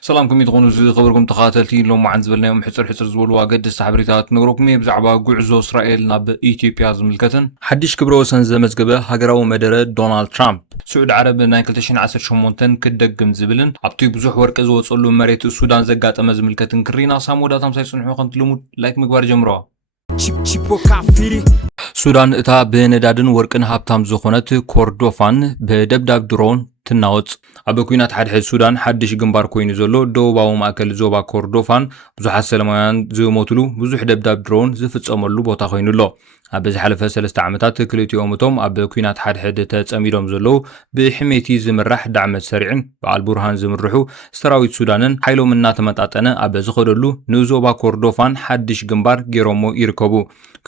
سلام كم يتغونوا زي خبركم تخاتلتين لو ما عن زبلنا يوم حصر زبولوا قد السحبريتات نغركم بزعبا قعزو إسرائيل ناب إثيوبيا زملكتن حدش كبرو سنزة مزقبة هاجراو مدرة دونالد ترامب سعود عرب نايكلتشين عسر شمونتن كدقم زبلن عبتي بزوح ورق ازو تصلو مريت السودان زقات مزملكتن كرينا سامودا تمساي صنحو خنت لمود لايك مقبار جمروا ሱዳን እታ ብነዳድን ወርቅን ሃብታም ዝኾነት ኮርዶፋን ብደብዳብ ድሮን ትናወጽ ኣብ ኩናት ሓድሕድ ሱዳን ሓድሽ ግንባር ኮይኑ ዘሎ ደቡባዊ ማእከል ዞባ ኮርዶፋን ብዙሓት ሰላማውያን ዝሞትሉ ብዙሕ ደብዳብ ድሮን ዝፍጸመሉ ቦታ ኮይኑሎ ኣብ ዝሓለፈ 3 ዓመታት ክልቲኦም እቶም ኣብ ኩናት ሓድሕድ ተጸሚዶም ዘለዉ ብሕሜቲ ዝምራሕ ዳዕመት ሰሪዕን በዓል ቡርሃን ዝምርሑ ሰራዊት ሱዳንን ሓይሎም እናተመጣጠነ ኣብ ዝኸደሉ ንዞባ ኮርዶፋን ሓድሽ ግንባር ገይሮሞ ይርከቡ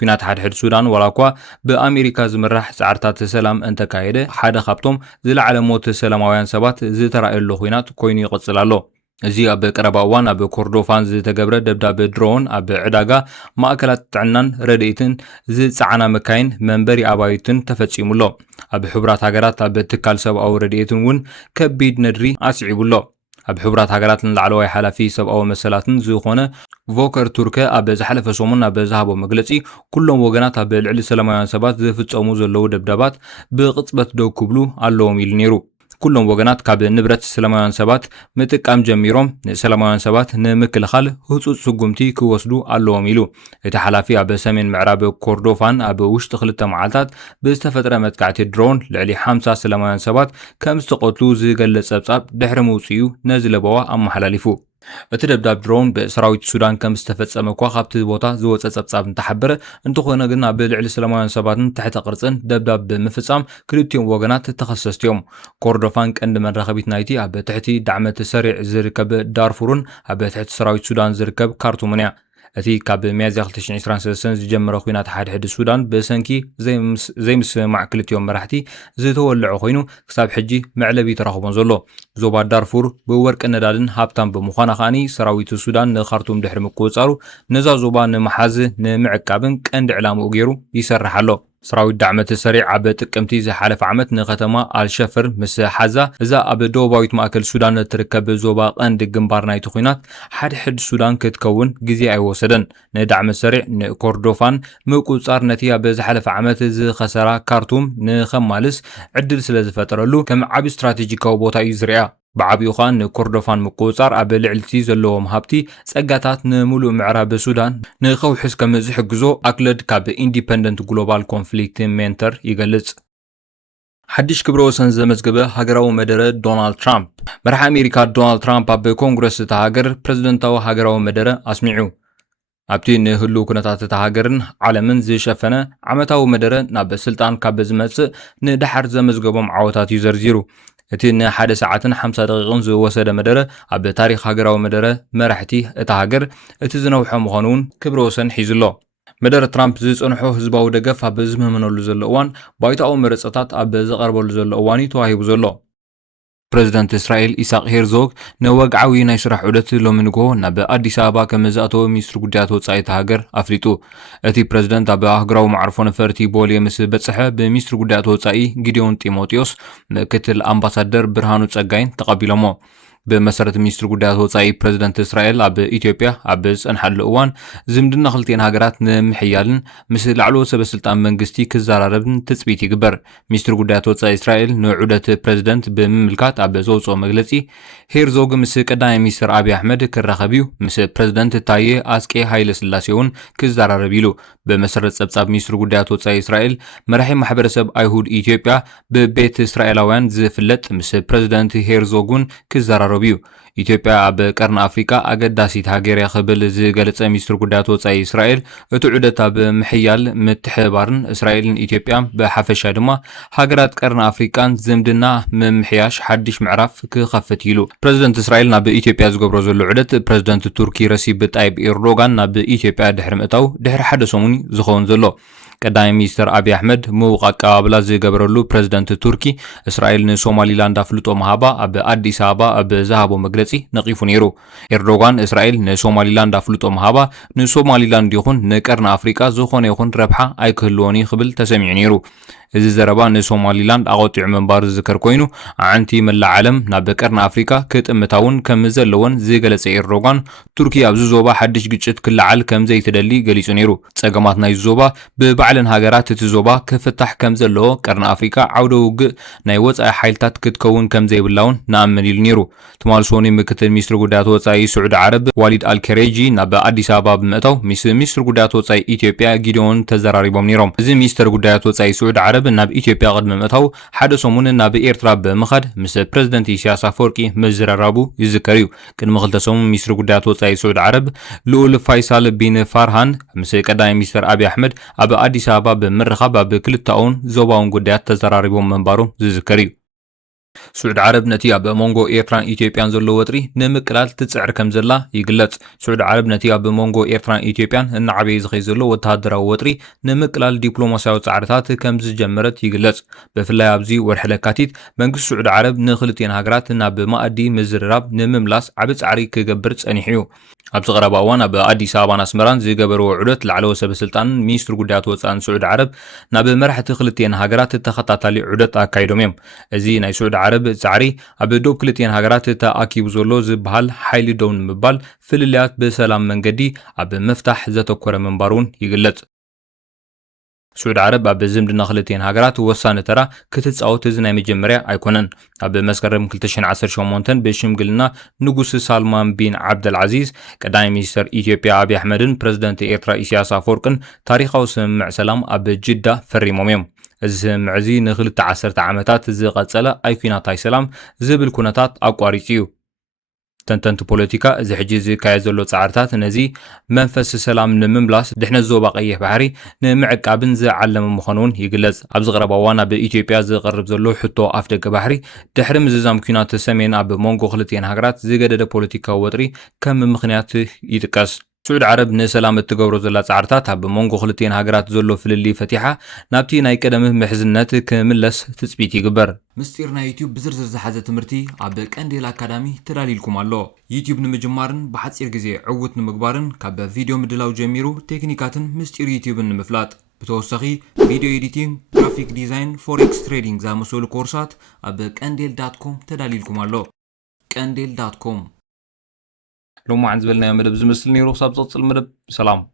ኩናት ሓድሕድ ሱዳን ወላኳ ብኣሜሪካ ዝምራሕ ጻዕርታት ሰላም እንተካየደ ሓደ ካብቶም ዝለዓለ ሞት ሰላማውያን ሰባት ዝተራእየሉ ኩናት ኮይኑ ይቕጽል ኣሎ እዚ ኣብ ቀረባ እዋን ኣብ ኮርዶፋን ዝተገብረ ደብዳቤ ድሮን ኣብ ዕዳጋ ማእከላት ጥዕናን ረድኤትን ዝጸዓና መካይን መንበሪ ኣባይትን ተፈጺሙሎ ኣብ ሕቡራት ሃገራት ኣብ ትካል ሰብኣዊ ረድኤትን እውን ከቢድ ነድሪ ኣስዒቡሎ ኣብ ሕቡራት ሃገራት ንላዕለዋይ ሓላፊ ሰብኣዊ መሰላትን ዝኾነ ቮከር ቱርክ ኣብ ዝሓለፈ ሰሙን ኣብ ዝሃቦ መግለጺ ኩሎም ወገናት ኣብ ልዕሊ ሰላማውያን ሰባት ዝፍጸሙ ዘለዉ ደብዳባት ብቕጽበት ደው ክብሉ ኣለዎም ኢሉ ነይሩ ኩሎም ወገናት ካብ ንብረት ሰላማውያን ሰባት ምጥቃም ጀሚሮም ሰላማውያን ሰባት ንምክልኻል ህጹጽ ስጉምቲ ክወስዱ ኣለዎም ኢሉ እቲ ሓላፊ ኣብ ሰሜን ምዕራብ ኮርዶፋን ኣብ ውሽጢ 2 መዓልታት ብዝተፈጥረ መጥቃዕቲ ድሮን ልዕሊ 50 ሰላማውያን ሰባት ከም ዝተቆትሉ ዝገልጽ ጸብጻብ ድሕሪ ምውጽኡ ነዚ ለበዋ ኣመሓላሊፉ እቲ ደብዳብ ድሮን ብሰራዊት ሱዳን ከም ዝተፈጸመ እኳ ካብቲ ቦታ ዝወፀ ጸብጻብ እንተሓበረ እንተኾነ ግን ኣብ ልዕሊ ሰላማውያን ሰባትን ትሕተ ቅርጽን ደብዳብ ብምፍጻም ክልቲኦም ወገናት ተኸሰስቲዮም ኮርዶፋን ቀንዲ መራኸቢት ናይቲ ኣብ ትሕቲ ዳዕመት ሰሪዕ ዝርከብ ዳርፉርን ኣብ ትሕቲ ሰራዊት ሱዳን ዝርከብ ካርቱምን እያ እቲ ካብ ሚያዝያ 2023 ዝጀመረ ኩናት ሓድሕድ ሱዳን ብሰንኪ ዘይምስማዕ ክልቲኦም መራሕቲ ዝተወልዐ ኮይኑ ክሳብ ሕጂ መዕለቢ ተራኽቦን ዘሎ ዞባ ዳርፉር ብወርቂ ነዳድን ሃብታም ብምዃና ኸኣኒ ሰራዊት ሱዳን ንኻርቱም ድሕሪ ምቁፅጻሩ ነዛ ዞባ ንምሓዝ ንምዕቃብን ቀንዲ ዕላምኡ ገይሩ ይሰርሕ ኣሎ ሰራዊት ዳዕመት ሰሪዕ ኣብ ጥቅምቲ ዝሓለፈ ዓመት ንከተማ አልሸፈር ምስ ሓዛ እዛ ኣብ ደቡባዊት ማእከል ሱዳን ትርከብ ዞባ ቀንዲ ግንባር ናይቲ ኩናት ሓድሕድ ሱዳን ክትከውን ግዜ ኣይወሰደን ንዳዕመት ሰሪዕ ንኮርዶፋን ምቁፅጻር ነቲ ኣብ ዝሓለፈ ዓመት ዝኸሰራ ካርቱም ንኸማልስ ዕድል ስለ ዝፈጠረሉ ከም ዓቢ ስትራቴጂካዊ ቦታ እዩ ዝርአ بعبي خان كردفان مقوصار ኣብ ልዕልቲ ዘለዎም ሃብቲ ጸጋታት ንሙሉእ ምዕራብ ሱዳን ንኸውሕስ ከም ዝሕግዞ ኣክለድ ካብ ኢንዲፔንደንት ግሎባል ኮንፍሊክት ሜንተር ይገልጽ حدش كبر وسن زمزقبه هاجراو مدره دونالد ترامب مرح أمريكا دونالد ترامب ኣብ ኮንግረስ ተሃገር ፕሬዝደንታዊ ሃገራዊ መደረ ኣስሚዑ ኣብቲ ንህሉ ኩነታት ተሃገርን ዓለምን ዝሸፈነ ዓመታዊ መደረ ናብ ስልጣን ካብ ዝመጽእ ንድሓር ዘመዝገቦም ዓወታት ይዘርዚሩ እቲ ንሓደ ሰዓትን 50 ደቂቃን ዝወሰደ መደረ ኣብ ታሪኽ ሃገራዊ መደረ መራሕቲ እታ ሃገር እቲ ዝነውሖ ምዃኑን ክብረ ወሰን ሒዙሎ መደረ ትራምፕ ዝጽንሖ ህዝባዊ ደገፍ ኣብ ዝመመነሉ ዘሎ እዋን ባይታዊ መረጽታት ኣብ ዝቐርበሉ ዘሎ እዋን ተዋሂቡ ዘሎ ፕሬዝዳንት እስራኤል ኢሳቅ ሄርዞግ ነወግዓዊ ናይ ስራሕ ዑደት ሎሚ ንጎ ናብ ኣዲስ ኣበባ ከም ዝኣተወ ሚኒስትር ጉዳያት ወጻኢ ሃገር ኣፍሊጡ እቲ ፕሬዝዳንት ኣብ ሃገራዊ ማዕርፎ ነፈርቲ ቦሌ ምስ በጽሐ ብሚኒስትር ጉዳያት ወጻኢ ጊዲዮን ጢሞቴዎስ ምክትል ኣምባሳደር ብርሃኑ ጸጋይን ተቐቢሎሞ بمسارة مينستر قدرات وصاي بريزيدنت إسرائيل عب إثيوبيا عب أنحل أوان زمدنا خلتين هاجرات محيالن مثل علو سب السلطان منجستي كزارابن تثبيت يكبر مينستر قدرات وصاي إسرائيل نوعدة بريزيدنت بمملكات عب زوج ومجلسي هيرزوج مثل كدايم مينستر أبي أحمد كرخبيو مثل بريزيدنت تايي أسكي هايل سلاسيون كزارابيلو بمسارة سبساب مينستر قدرات وصاي إسرائيل مرحي محبر سب أيهود إثيوبيا ببيت إسرائيلوان زفلت مثل بريزيدنت هيرزوجون كزارابيلو ኢትዮጵያ ኣብ ቀርኒ ኣፍሪካ ኣገዳሲት ሃገር ክብል ዝገልጸ ሚኒስትር ጉዳያት ወጻኢ እስራኤል እቲ ዑደት ኣብ ምሕያል ምትሕባርን እስራኤልን ኢትዮጵያን ብሓፈሻ ድማ ሃገራት ቀርኒ ኣፍሪካን ዝምድና ምምሕያሽ ሓድሽ ምዕራፍ ክኸፍት ኢሉ ፕሬዝደንት እስራኤል ናብ ኢትዮጵያ ዝገብሮ ዘሎ ዑደት ፕሬዝደንት ቱርኪ ረሲብ ጣይብ ኤርዶጋን ናብ ኢትዮጵያ ድሕሪ ምእታው ድሕሪ ሓደ ሰሙን ዝኸውን ዘሎ ቀዳማይ ሚኒስትር አብይ አሕመድ ምውቅ አቀባብላ ዝገበረሉ ፕሬዝዳንት ቱርኪ እስራኤል ንሶማሊላንድ አፍልጦ መሃባ ኣብ አዲስ አበባ ኣብ ዝሃቦ መግለጺ ነቂፉ ነይሩ ኤርዶጋን እስራኤል ንሶማሊላንድ አፍልጦ መሃባ ንሶማሊላንድ ይኹን ንቀርኒ ኣፍሪካ ዝኾነ ይኹን ረብሓ ኣይክህልዎን ክብል ተሰሚዑ ነይሩ እዚ ዘረባ ንሶማሊላንድ ኣቆጢዑ መንባሩ ዝዝከር ኮይኑ ዓንቲ መላእ ዓለም ናብ ቀርኒ ኣፍሪካ ክጥምታውን ከም ዘለዎን ዝገለጸ ኤርዶጋን ቱርኪ ኣብዚ ዞባ ሓድሽ ግጭት ክለዓል ከም ዘይትደሊ ገሊጹ ነይሩ። ጸገማት ናይ ዞባ ብባዕለን ሃገራት እቲ ዞባ ክፍታሕ ከም ዘለዎ ቀርኒ ኣፍሪካ ዓውደ ውግእ ናይ ወጻኢ ሓይልታት ክትከውን ከም ዘይብላውን ንኣምን ኢሉ ነይሩ። ትማል ሶኒ ምክትል ሚኒስትሪ ጉዳያት ወጻኢ ስዑድ ዓረብ ዋሊድ አልከሬጂ ናብ አዲስ አበባ ብምእታው ሚኒስትር ጉዳያት ወጻኢ ኢትዮጵያ ጊዲዮን ተዘራሪቦም ነይሮም። እዚ ሚኒስትር ጉዳያት ወጻኢ ስዑድ ዓረብ ናብ ኢትዮጵያ ቅድሚ ምእታው ሓደ ሰሙን ናብ ኤርትራ ብምኻድ ምስ ፕሬዝደንት ኢሳያስ አፈወርቂ ምዝራራቡ ይዝከር እዩ። ቅድሚ 2 ሰሙን ሚኒስትር ጉዳያት ወጻኢ ስዑድ ዓረብ ልኡል ፋይሳል ቢን ፋርሃን ምስ ቀዳማይ ሚኒስትር አብይ አሕመድ ኣብ አዲስ አበባ ብምርኻብ ኣብ ክልተውን ዞባውን ጉዳያት ተዘራሪቦም መንባሮም ዝዝከር እዩ። سعود عرب نتي أب مونغو إيرتران إثيوبيان زلو وطري نمقلال تتسعر كم زلا يقلت سعود عرب نتي أب مونغو إيرتران إثيوبيان النعبي زخي زلو وتهدرا وطري نمقلال دبلوماسيا وتسعرتات كم زجمرت يقلت بفلا أبزي ورحلكاتيت منقص سعود عرب نخلتين هاجرات ناب مأدي مزرراب نمملاس عبد عري كجبرت أنيحيو أبز غرباوان أب أديس أبان أسمران زي جبروا عدت العلو سبسلطان مينستر قدرات وطن سعود عرب ناب مرحة خلتين هاجرات تخطط على عدت أكايدوميم زي ناي سعود عرب زعري أب دوب كلتين هاجرات تأكيب زولو زبهال حيل دون مبال فلليات بسلام من جدي أب مفتاح ذات كرة من بارون يقلت سعود عرب أب زمدنا خلتين هاجرات ووصان ترى كتتصاوت زناي مجمريا أيكونن أب مسكرم كلتشن 10 شمونتن بشمقلنا نقص سالمان بن عبد العزيز قدام مينستر إثيوبيا أبي أحمدن بريزيدنت إيرترا إسياس أفورقن تاريخو سمع سلام أب جدة فريموميم እዚ ምዕዚ ንኽልተ 10 ዓመታት ዝቐጸለ ኣይኩናታይ ሰላም ዝብል ኩነታት ኣቋሪጹ እዩ። ተንተንቲ ፖለቲካ እዚ ሕጂ ዝካየድ ዘሎ ጻዕርታት ነዚ መንፈስ ሰላም ንምምላስ ድሕነት ዞባ ቀይሕ ባሕሪ ንምዕቃብን ዝዓለመ ምዃኑን ይግለጽ። ኣብዚ ቀረባ እዋን ኣብ ኢትዮጵያ ዝቐርብ ዘሎ ሕቶ ኣፍ ደገ ባሕሪ ድሕሪ ምዝዛም ኩናት ሰሜን ኣብ ሞንጎ ክልቲአን ሃገራት ዝገደደ ፖለቲካዊ ወጥሪ ከም ምኽንያት ይጥቀስ። سعود عرب نسلام التجارة زلا تعرتات هب مونغو خلتين هاجرات زلو في اللي فتيحة نبتي ناي كلامه محزنات كملس تثبيتي جبر مستيرنا يوتيوب بزرزر زحزة تمرتي عبك أندي الأكاديمي ترالي لكم الله يوتيوب نمجمارن بحث إرجزي عوت نمجبارن كاب فيديو مدلاو جميرو تكنيكاتن مستير يوتيوب نمفلات بتوسخي فيديو إديتينج جرافيك ديزاين فوركس تريدينج زي مسؤول كورسات عبك أنديل.com ترالي لكم الله أنديل.com لو ما عند بالنا مدب زمسلني روح صابصة المدب سلام